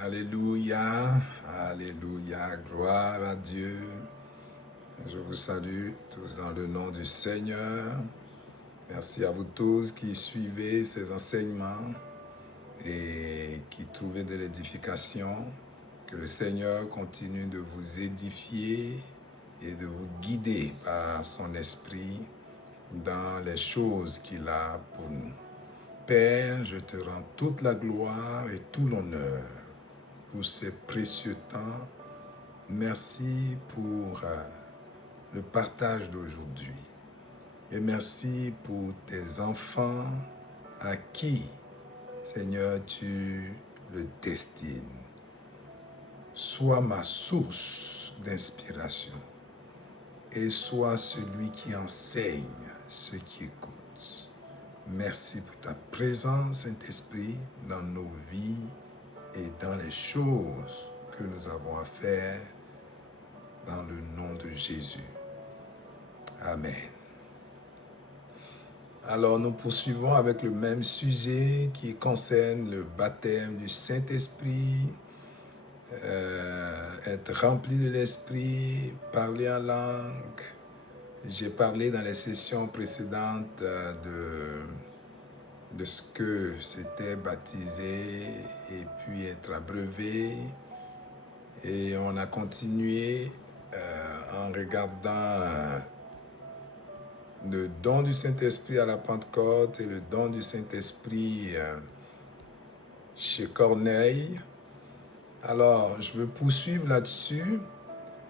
Alléluia, Alléluia, gloire à Dieu. Je vous salue tous dans le nom du Seigneur. Merci à vous tous qui suivez ces enseignements et qui trouvez de l'édification. Que le Seigneur continue de vous édifier et de vous guider par son esprit dans les choses qu'il a pour nous. Père, je te rends toute la gloire et tout l'honneur pour ces précieux temps. Merci pour le partage d'aujourd'hui. Et merci pour tes enfants à qui, Seigneur, tu le destines. Sois ma source d'inspiration et sois celui qui enseigne ceux qui écoutent. Merci pour ta présence, Saint-Esprit, dans nos vies et dans les choses que nous avons à faire dans le nom de Jésus. Amen. Alors nous poursuivons avec le même sujet qui concerne le baptême du Saint-Esprit, être rempli de l'Esprit, parler en langue. J'ai parlé dans les sessions précédentes de ce que c'était baptiser et puis être abreuvé. Et on a continué en regardant le don du Saint-Esprit à la Pentecôte et le don du Saint-Esprit chez Corneille. Alors, je veux poursuivre là-dessus.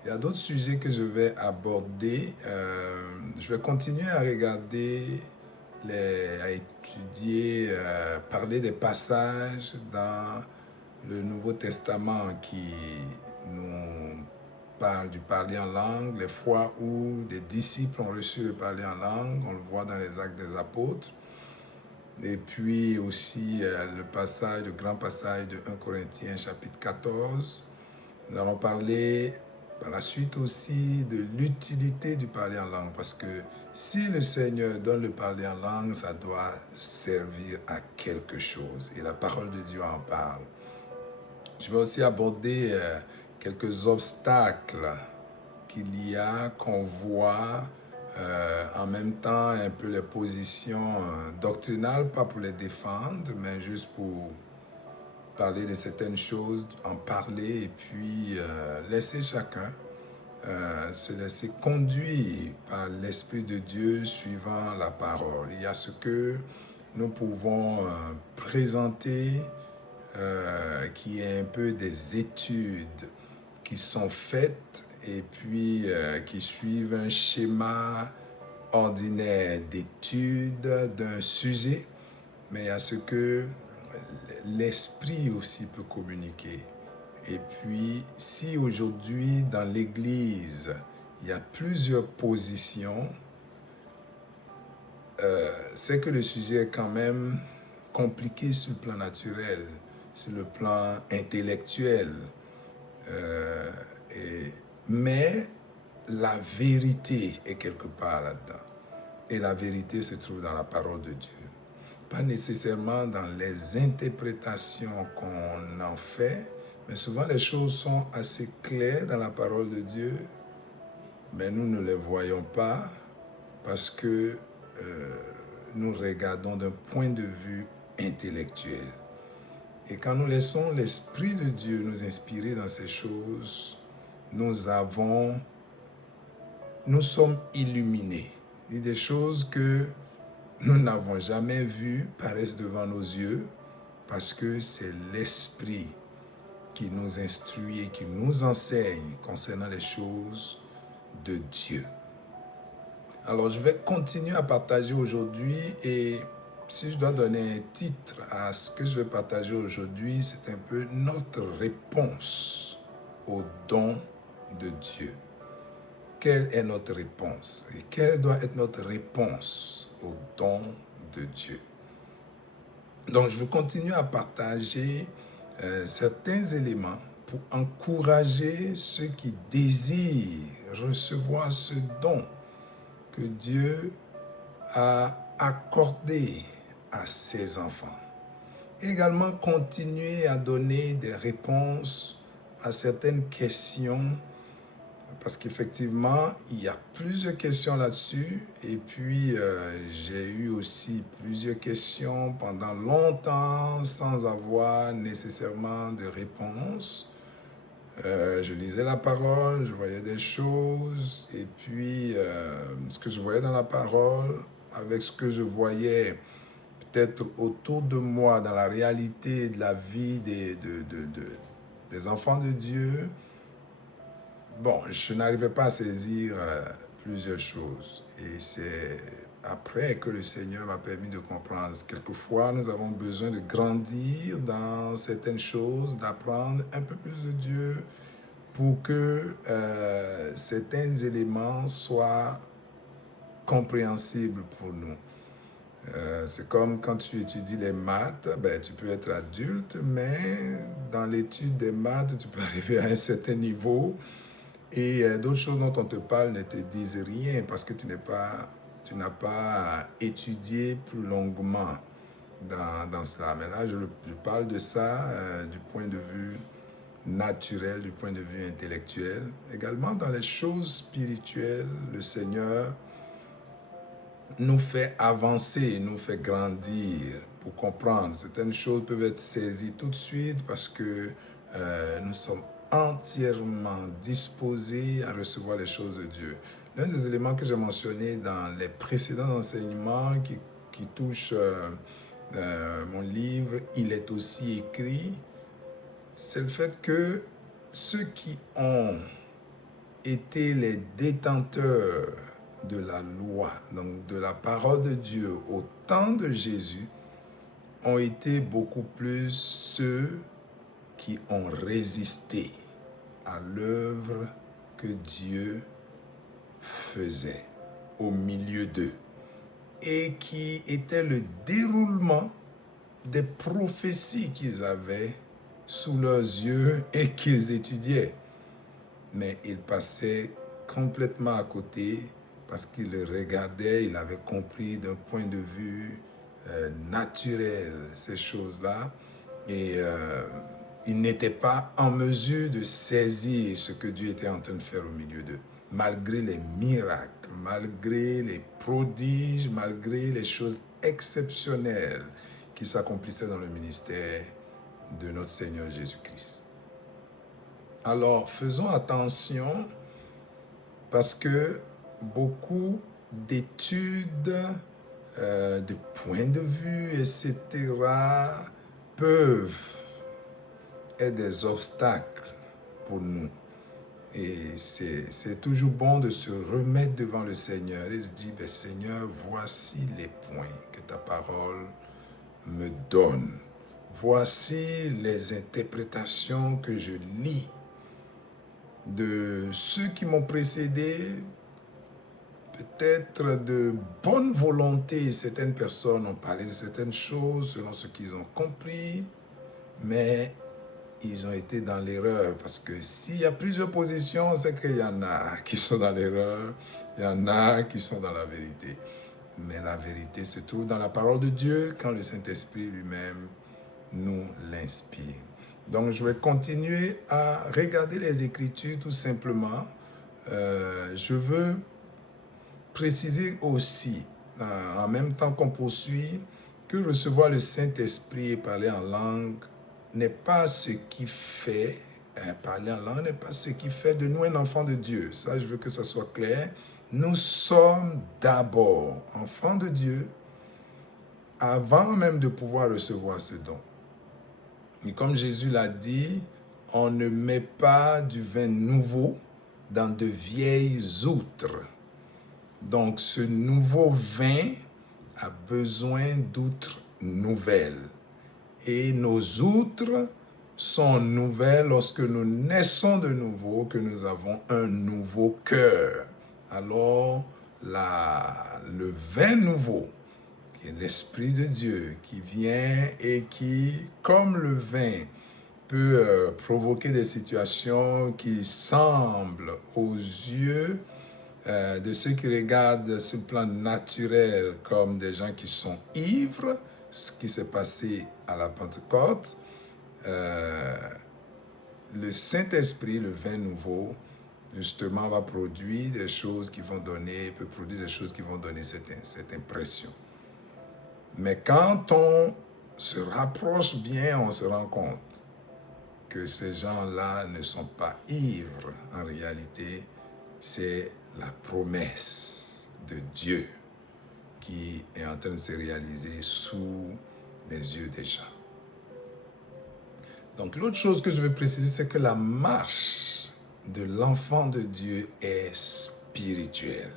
Il y a d'autres sujets que je vais aborder. Je vais continuer à regarder, à étudier, parler des passages dans le Nouveau Testament qui nous parle du parler en langue, les fois où des disciples ont reçu le parler en langue, on le voit dans les Actes des Apôtres. Et puis aussi le grand passage de 1 Corinthiens chapitre 14. Nous allons parler par la suite aussi de l'utilité du parler en langue, parce que si le Seigneur donne le parler en langue, ça doit servir à quelque chose. Et la parole de Dieu en parle. Je vais aussi aborder quelques obstacles qu'il y a, qu'on voit, en même temps un peu les positions doctrinales, pas pour les défendre, mais juste pour parler de certaines choses, en parler et puis laisser chacun se laisser conduire par l'Esprit de Dieu suivant la parole. Il y a ce que nous pouvons présenter qui est un peu des études qui sont faites et puis qui suivent un schéma ordinaire d'études d'un sujet, mais il y a ce que l'esprit aussi peut communiquer. Et puis, si aujourd'hui dans l'Église, il y a plusieurs positions, c'est que le sujet est quand même compliqué sur le plan naturel, sur le plan intellectuel. Mais la vérité est quelque part là-dedans. Et la vérité se trouve dans la parole de Dieu. Pas nécessairement dans les interprétations qu'on en fait, mais souvent les choses sont assez claires dans la parole de Dieu, mais nous ne les voyons pas parce que nous regardons d'un point de vue intellectuel. Et quand nous laissons l'Esprit de Dieu nous inspirer dans ces choses, nous sommes illuminés. Et des choses que nous n'avons jamais vues paraissent devant nos yeux parce que c'est l'Esprit qui nous instruit et qui nous enseigne concernant les choses de Dieu. Alors, je vais continuer à partager aujourd'hui et si je dois donner un titre à ce que je vais partager aujourd'hui, c'est un peu notre réponse au don de Dieu. Quelle est notre réponse? Et quelle doit être notre réponse au don de Dieu? Donc, je vais continuer à partager certains éléments pour encourager ceux qui désirent recevoir ce don que Dieu a accordé à ses enfants. également continuer à donner des réponses à certaines questions, parce qu'effectivement, il y a plusieurs questions là-dessus. Et puis, j'ai eu aussi plusieurs questions pendant longtemps sans avoir nécessairement de réponse. Je lisais la parole, je voyais des choses, et puis ce que je voyais dans la parole, avec ce que je voyais peut-être autour de moi, dans la réalité de la vie des enfants de Dieu, bon, je n'arrivais pas à saisir plusieurs choses. Et c'est après que le Seigneur m'a permis de comprendre. Quelquefois, nous avons besoin de grandir dans certaines choses, d'apprendre un peu plus de Dieu pour que certains éléments soient compréhensibles pour nous. C'est comme quand tu étudies les maths, ben, tu peux être adulte, mais dans l'étude des maths, tu peux arriver à un certain niveau et d'autres choses dont on te parle ne te disent rien parce que tu n'as pas étudié plus longuement dans ça. Mais là, je parle de ça du point de vue naturel, du point de vue intellectuel. Également dans les choses spirituelles, le Seigneur nous fait avancer, nous fait grandir pour comprendre. Certaines choses peuvent être saisies tout de suite parce que nous sommes entièrement disposés à recevoir les choses de Dieu. L'un des éléments que j'ai mentionné dans les précédents enseignements qui touchent mon livre, il est aussi écrit, c'est le fait que ceux qui ont été les détenteurs de la loi, donc de la parole de Dieu au temps de Jésus, ont été beaucoup plus ceux qui ont résisté à l'œuvre que Dieu faisait au milieu d'eux et qui était le déroulement des prophéties qu'ils avaient sous leurs yeux et qu'ils étudiaient. Mais ils passaient complètement à côté parce qu'ils le regardaient, il avait compris d'un point de vue naturel ces choses-là et ils n'étaient pas en mesure de saisir ce que Dieu était en train de faire au milieu d'eux, malgré les miracles, malgré les prodiges, malgré les choses exceptionnelles qui s'accomplissaient dans le ministère de notre Seigneur Jésus-Christ. Alors, faisons attention parce que beaucoup d'études, de points de vue, etc., peuvent être des obstacles pour nous. Et c'est toujours bon de se remettre devant le Seigneur et de dire, ben, Seigneur, voici les points que ta parole me donne. Voici les interprétations que je lis de ceux qui m'ont précédé, peut-être de bonne volonté. Certaines personnes ont parlé de certaines choses selon ce qu'ils ont compris, mais ils ont été dans l'erreur parce que s'il y a plusieurs positions, c'est qu'il y en a qui sont dans l'erreur, il y en a qui sont dans la vérité. Mais la vérité se trouve dans la parole de Dieu quand le Saint-Esprit lui-même nous l'inspire. Donc, je vais continuer à regarder les Écritures tout simplement. Je veux préciser aussi, en même temps qu'on poursuit, que recevoir le Saint-Esprit et parler en langue n'est pas ce qui fait, parler en langue n'est pas ce qui fait de nous un enfant de Dieu. Ça, je veux que ça soit clair. Nous sommes d'abord enfants de Dieu avant même de pouvoir recevoir ce don. Et comme Jésus l'a dit, on ne met pas du vin nouveau dans de vieilles outres. Donc, ce nouveau vin a besoin d'outres nouvelles. Et nos outres sont nouvelles lorsque nous naissons de nouveau, que nous avons un nouveau cœur. Alors, le vin nouveau, qui est l'Esprit de Dieu, qui vient et qui, comme le vin, peut provoquer des situations qui semblent aux yeux de ceux qui regardent sur le plan naturel comme des gens qui sont ivres, ce qui s'est passé à la Pentecôte, le Saint-Esprit, le vin nouveau, justement, va produire des choses qui vont donner, peut produire des choses qui vont donner cette impression. Mais quand on se rapproche bien, on se rend compte que ces gens-là ne sont pas ivres. En réalité, c'est la promesse de Dieu qui est en train de se réaliser sous les yeux des gens. Donc, l'autre chose que je veux préciser, c'est que la marche de l'enfant de Dieu est spirituelle.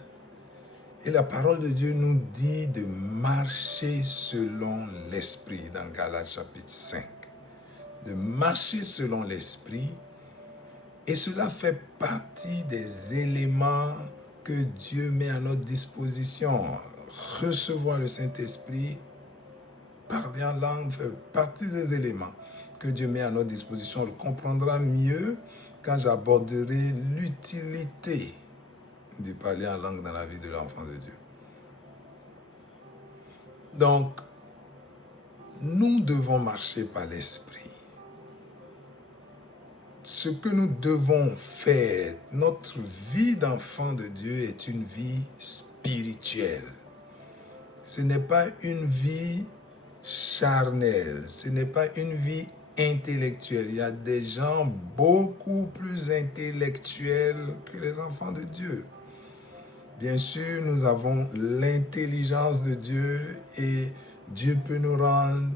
Et la parole de Dieu nous dit de marcher selon l'Esprit dans Galates chapitre 5. De marcher selon l'Esprit. Et cela fait partie des éléments que Dieu met à notre disposition. Recevoir le Saint-Esprit, parler en langue, fait partie des éléments que Dieu met à notre disposition. On le comprendra mieux quand j'aborderai l'utilité de parler en langue dans la vie de l'enfant de Dieu. Donc, nous devons marcher par l'Esprit. Ce que nous devons faire, notre vie d'enfant de Dieu est une vie spirituelle. Ce n'est pas une vie charnelle, ce n'est pas une vie intellectuelle. Il y a des gens beaucoup plus intellectuels que les enfants de Dieu. Bien sûr, nous avons l'intelligence de Dieu et Dieu peut nous rendre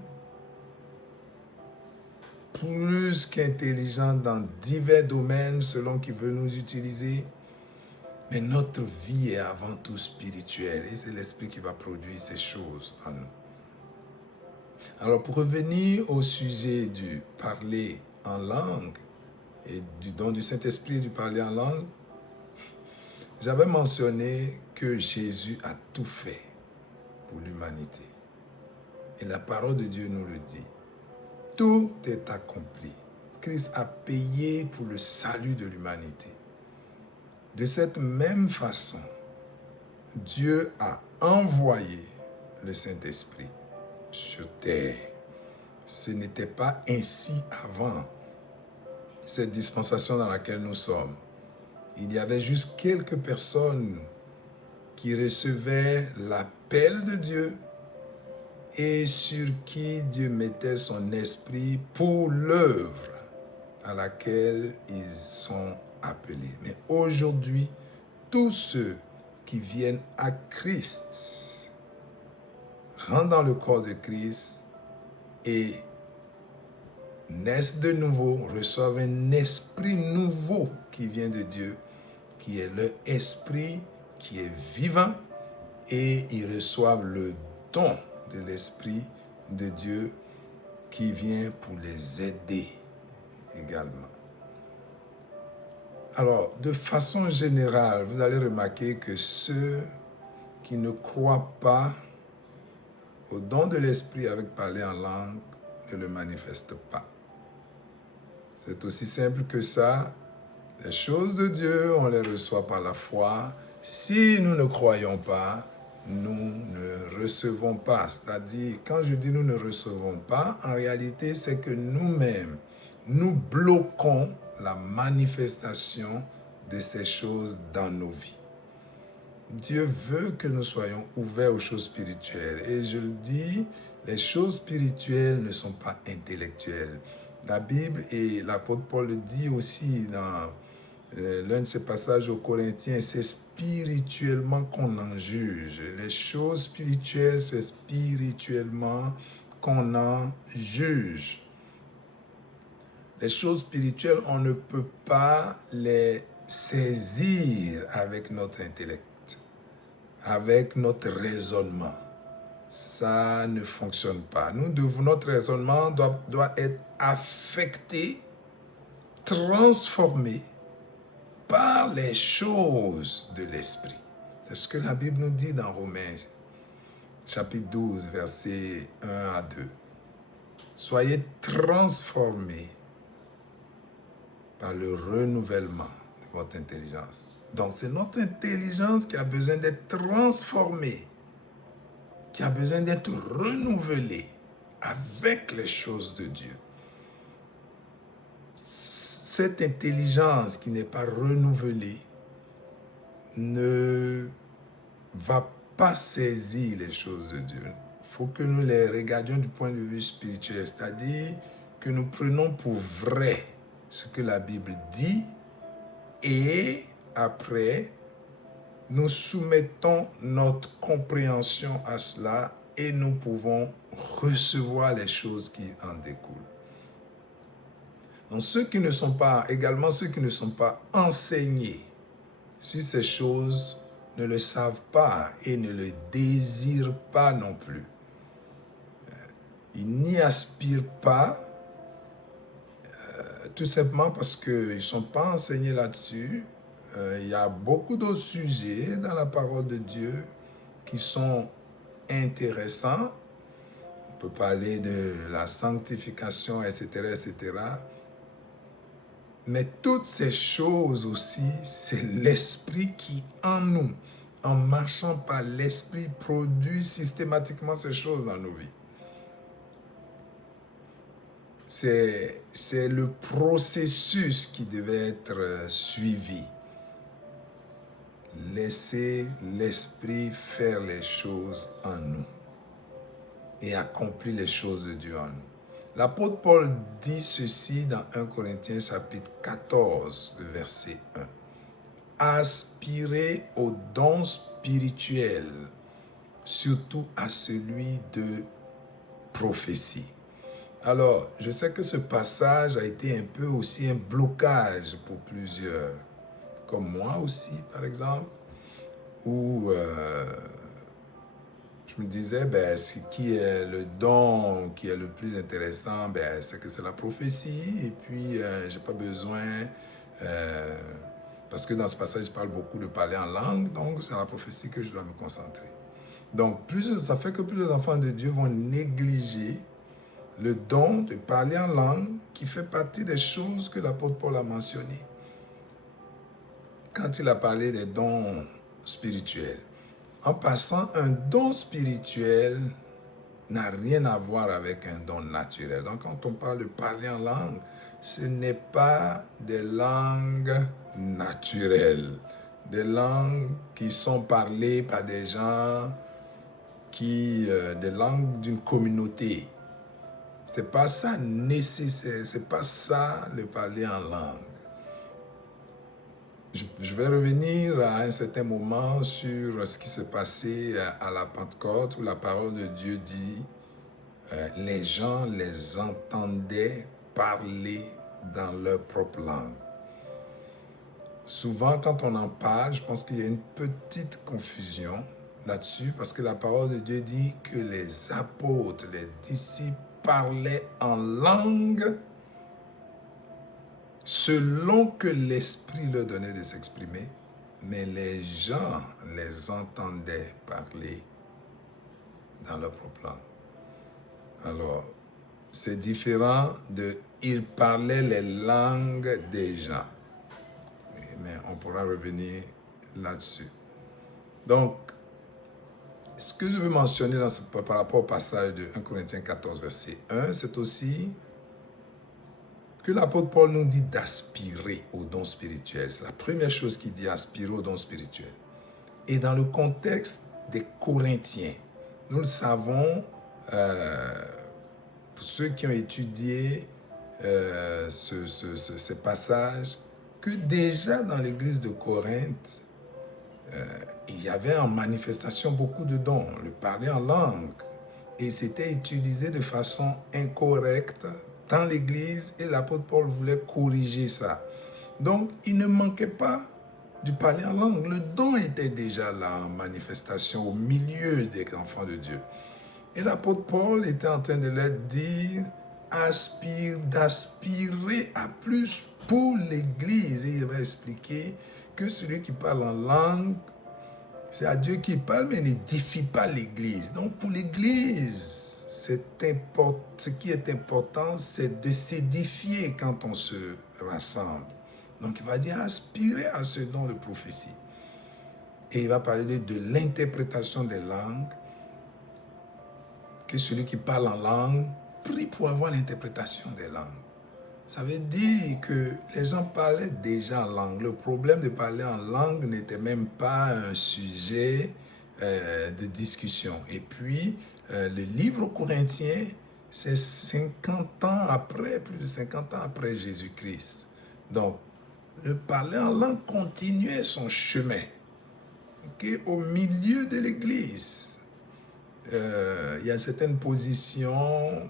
plus qu'intelligents dans divers domaines selon qu'il veut nous utiliser. Mais notre vie est avant tout spirituelle et c'est l'Esprit qui va produire ces choses en nous. Alors pour revenir au sujet du parler en langue et du don du Saint-Esprit du parler en langue, j'avais mentionné que Jésus a tout fait pour l'humanité. Et la parole de Dieu nous le dit. Tout est accompli. Christ a payé pour le salut de l'humanité. De cette même façon, Dieu a envoyé le Saint-Esprit sur terre. Ce n'était pas ainsi avant cette dispensation dans laquelle nous sommes. Il y avait juste quelques personnes qui recevaient l'appel de Dieu et sur qui Dieu mettait son esprit pour l'œuvre à laquelle ils sont appelés. Mais aujourd'hui, tous ceux qui viennent à Christ rentrent dans le corps de Christ et naissent de nouveau, reçoivent un esprit nouveau qui vient de Dieu, qui est leur esprit qui est vivant, et ils reçoivent le don de l'Esprit de Dieu qui vient pour les aider également. Alors, de façon générale, vous allez remarquer que ceux qui ne croient pas au don de l'Esprit avec parler en langue ne le manifestent pas. C'est aussi simple que ça. Les choses de Dieu, on les reçoit par la foi. Si nous ne croyons pas, nous ne recevons pas. C'est-à-dire, quand je dis nous ne recevons pas, en réalité, c'est que nous-mêmes, nous bloquons la manifestation de ces choses dans nos vies. Dieu veut que nous soyons ouverts aux choses spirituelles. Et je le dis, les choses spirituelles ne sont pas intellectuelles. La Bible et l'apôtre Paul le dit aussi dans l'un de ses passages aux Corinthiens, c'est spirituellement qu'on en juge. Les choses spirituelles, c'est spirituellement qu'on en juge. Les choses spirituelles, on ne peut pas les saisir avec notre intellect, avec notre raisonnement. Ça ne fonctionne pas. Notre raisonnement doit être affecté, transformé par les choses de l'Esprit. C'est ce que la Bible nous dit dans Romains, chapitre 12, versets 1 à 2. Soyez transformés par le renouvellement de votre intelligence. Donc, c'est notre intelligence qui a besoin d'être transformée, qui a besoin d'être renouvelée avec les choses de Dieu. Cette intelligence qui n'est pas renouvelée ne va pas saisir les choses de Dieu. Il faut que nous les regardions du point de vue spirituel, c'est-à-dire que nous prenons pour vrai ce que la Bible dit et après, nous soumettons notre compréhension à cela et nous pouvons recevoir les choses qui en découlent. Donc ceux qui ne sont pas enseignés sur ces choses ne le savent pas et ne le désirent pas non plus. Ils n'y aspirent pas, tout simplement parce qu'ils ne sont pas enseignés là-dessus. Il y a beaucoup d'autres sujets dans la parole de Dieu qui sont intéressants. On peut parler de la sanctification, etc., etc. Mais toutes ces choses aussi, c'est l'esprit qui en nous, en marchant par l'esprit, produit systématiquement ces choses dans nos vies. C'est le processus qui devait être suivi. Laisser l'esprit faire les choses en nous et accomplir les choses de Dieu en nous. L'apôtre Paul dit ceci dans 1 Corinthiens chapitre 14, verset 1. Aspirez aux dons spirituels, surtout à celui de prophétie. Alors, je sais que ce passage a été un peu aussi un blocage pour plusieurs, comme moi aussi, par exemple, où je me disais, ce qui est le don qui est le plus intéressant, c'est que c'est la prophétie, et puis j'ai pas besoin, parce que dans ce passage, je parle beaucoup de parler en langue, donc c'est la prophétie que je dois me concentrer. Donc, ça fait que plusieurs enfants de Dieu vont négliger le don de parler en langue qui fait partie des choses que l'apôtre Paul a mentionnées quand il a parlé des dons spirituels. En passant, un don spirituel n'a rien à voir avec un don naturel. Donc, quand on parle de parler en langue, ce n'est pas des langues naturelles, des langues qui sont parlées par des gens des langues d'une communauté. C'est pas ça nécessaire, c'est pas ça le parler en langue. Je vais revenir à un certain moment sur ce qui s'est passé à la Pentecôte où la parole de Dieu dit les gens les entendaient parler dans leur propre langue. Souvent, quand on en parle, je pense qu'il y a une petite confusion là-dessus parce que la parole de Dieu dit que les apôtres, les disciples parlaient en langue selon que l'Esprit leur donnait de s'exprimer, mais les gens les entendaient parler dans leur propre langue. Alors, c'est différent de « ils parlaient les langues des gens ». Mais on pourra revenir là-dessus. Donc, ce que je veux mentionner par rapport au passage de 1 Corinthiens 14, verset 1, c'est aussi que l'apôtre Paul nous dit d'aspirer aux dons spirituels. C'est la première chose qu'il dit, aspirer aux dons spirituels. Et dans le contexte des Corinthiens, nous le savons, pour ceux qui ont étudié ce passage, que déjà dans l'église de Corinthe, il y avait en manifestation beaucoup de dons, le parler en langue, et c'était utilisé de façon incorrecte dans l'église et l'apôtre Paul voulait corriger ça. Donc, il ne manquait pas du parler en langue. Le don était déjà là en manifestation au milieu des enfants de Dieu. Et l'apôtre Paul était en train de leur dire d'aspirer à plus pour l'église. Et il va expliquer que celui qui parle en langue, c'est à Dieu qu'il parle, mais il n'édifie pas l'église. Donc pour l'église, ce qui est important, c'est de s'édifier quand on se rassemble. Donc il va dire aspirer à ce don de prophétie. Et il va parler de l'interprétation des langues. que celui qui parle en langue prie pour avoir l'interprétation des langues. Ça veut dire que les gens parlaient déjà en langue. Le problème de parler en langue n'était même pas un sujet de discussion. Et puis, le livre corinthien, c'est 50 ans après, plus de 50 ans après Jésus-Christ. Donc, le parler en langue continuait son chemin. Okay? Au milieu de l'Église, il y a certaines positions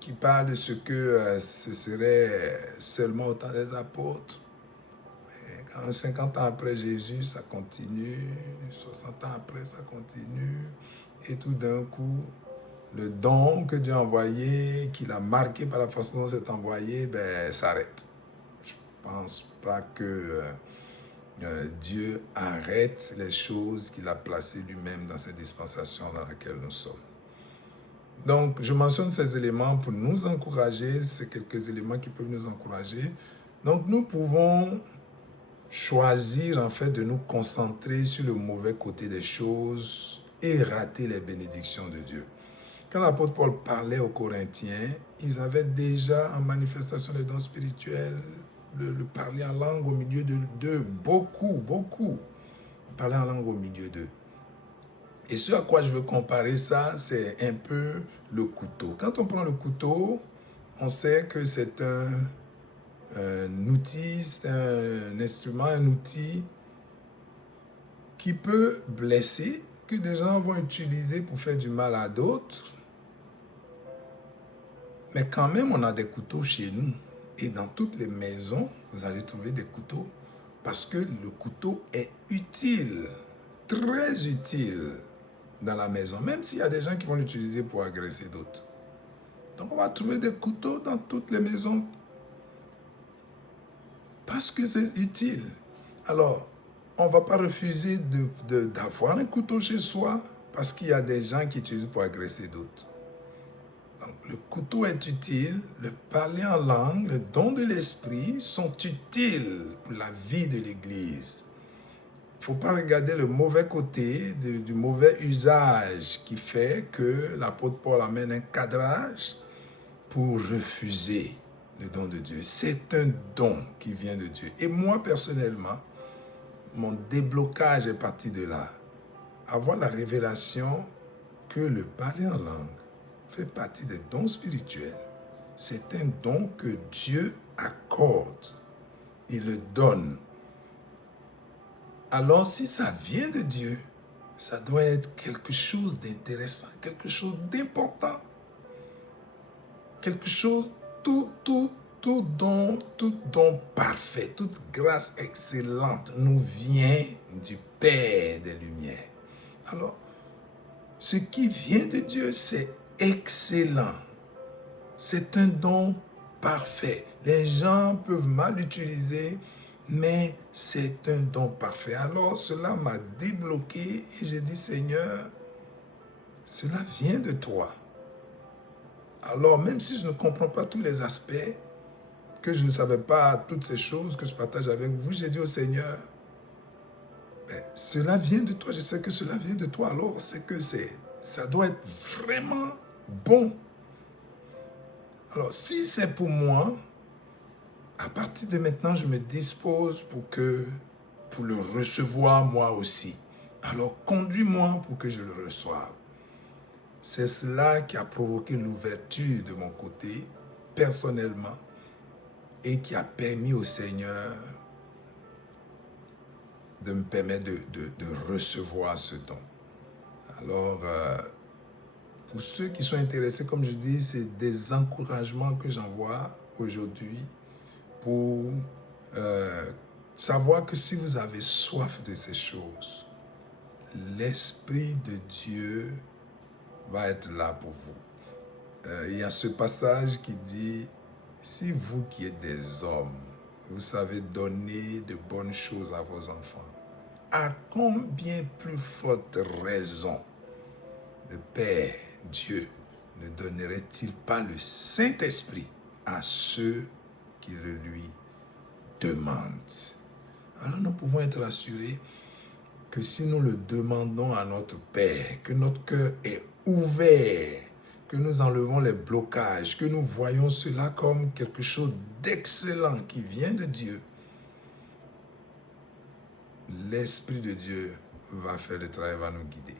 qui parlent de ce que ce serait seulement au temps des apôtres. Mais quand 50 ans après Jésus, ça continue, 60 ans après, ça continue. Et tout d'un coup, le don que Dieu a envoyé, qu'il a marqué par la façon dont c'est envoyé, s'arrête. Je ne pense pas que Dieu arrête les choses qu'il a placées lui-même dans cette dispensation dans laquelle nous sommes. Donc, je mentionne ces éléments pour nous encourager. C'est quelques éléments qui peuvent nous encourager. Donc, nous pouvons choisir en fait de nous concentrer sur le mauvais côté des choses et rater les bénédictions de Dieu. Quand l'apôtre Paul parlait aux Corinthiens, ils avaient déjà en manifestation des dons spirituels le parler en langue au milieu d'eux. Beaucoup parlaient en langue au milieu d'eux. Et ce à quoi je veux comparer ça, c'est un peu le couteau. Quand on prend le couteau, on sait que c'est un outil, c'est un instrument, un outil qui peut blesser, que des gens vont utiliser pour faire du mal à d'autres. Mais quand même, on a des couteaux chez nous. Et dans toutes les maisons, vous allez trouver des couteaux. Parce que le couteau est utile, très utile dans la maison. Même s'il y a des gens qui vont l'utiliser pour agresser d'autres. Donc on va trouver des couteaux dans toutes les maisons. Parce que c'est utile. Alors, on ne va pas refuser d'avoir un couteau chez soi. Parce qu'il y a des gens qui l'utilisent pour agresser d'autres. Donc, le couteau est utile, le parler en langue, le don de l'esprit sont utiles pour la vie de l'Église. Il ne faut pas regarder le mauvais côté, du mauvais usage qui fait que l'apôtre Paul amène un cadrage pour refuser le don de Dieu. C'est un don qui vient de Dieu. Et moi, personnellement, mon déblocage est parti de là. Avoir la révélation que le parler en langue fait partie des dons spirituels. C'est un don que Dieu accorde. Il le donne. Alors, si ça vient de Dieu, ça doit être quelque chose d'intéressant, quelque chose d'important. Quelque chose, tout don parfait, toute grâce excellente nous vient du Père des Lumières. Alors, ce qui vient de Dieu, c'est excellent. C'est un don parfait. Les gens peuvent mal l'utiliser, mais c'est un don parfait. Alors cela m'a débloqué et j'ai dit, Seigneur, cela vient de toi. Alors même si je ne comprends pas tous les aspects, que je ne savais pas toutes ces choses que je partage avec vous, j'ai dit au Seigneur, cela vient de toi, je sais que cela vient de toi, alors c'est que ça doit être vraiment bon. Alors, si c'est pour moi, à partir de maintenant, je me dispose pour le recevoir moi aussi. Alors, conduis-moi pour que je le reçoive. C'est cela qui a provoqué l'ouverture de mon côté, personnellement, et qui a permis au Seigneur de me permettre de recevoir ce don. Alors, pour ceux qui sont intéressés, comme je dis, c'est des encouragements que j'envoie aujourd'hui pour savoir que si vous avez soif de ces choses, l'Esprit de Dieu va être là pour vous. Il y a ce passage qui dit, si vous qui êtes des hommes, vous savez donner de bonnes choses à vos enfants, à combien plus forte raison le Père, Dieu, ne donnerait-il pas le Saint-Esprit à ceux qui le lui demandent? Alors nous pouvons être rassurés que si nous le demandons à notre Père, que notre cœur est ouvert, que nous enlevons les blocages, que nous voyons cela comme quelque chose d'excellent qui vient de Dieu. L'Esprit de Dieu va faire le travail, va nous guider.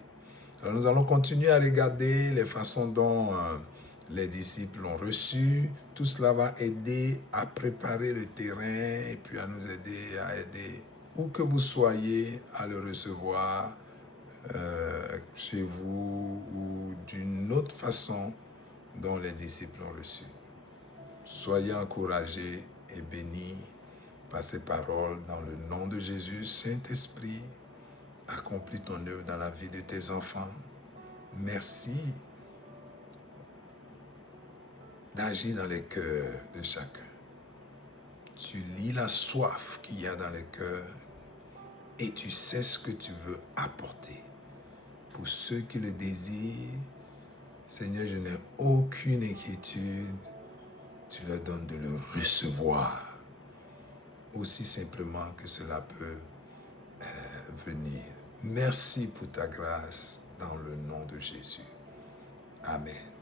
Alors nous allons continuer à regarder les façons dont les disciples l'ont reçu. Tout cela va aider à préparer le terrain et puis à nous aider, où que vous soyez, à le recevoir chez vous ou d'une autre façon dont les disciples l'ont reçu. Soyez encouragés et bénis par ces paroles dans le nom de Jésus. Saint-Esprit, accomplis ton œuvre dans la vie de tes enfants. Merci d'agir dans les cœurs de chacun. Tu lis la soif qu'il y a dans les cœurs et tu sais ce que tu veux apporter. Pour ceux qui le désirent, Seigneur, je n'ai aucune inquiétude. Tu leur donnes de le recevoir, aussi simplement que cela peut venir. Merci pour ta grâce dans le nom de Jésus. Amen.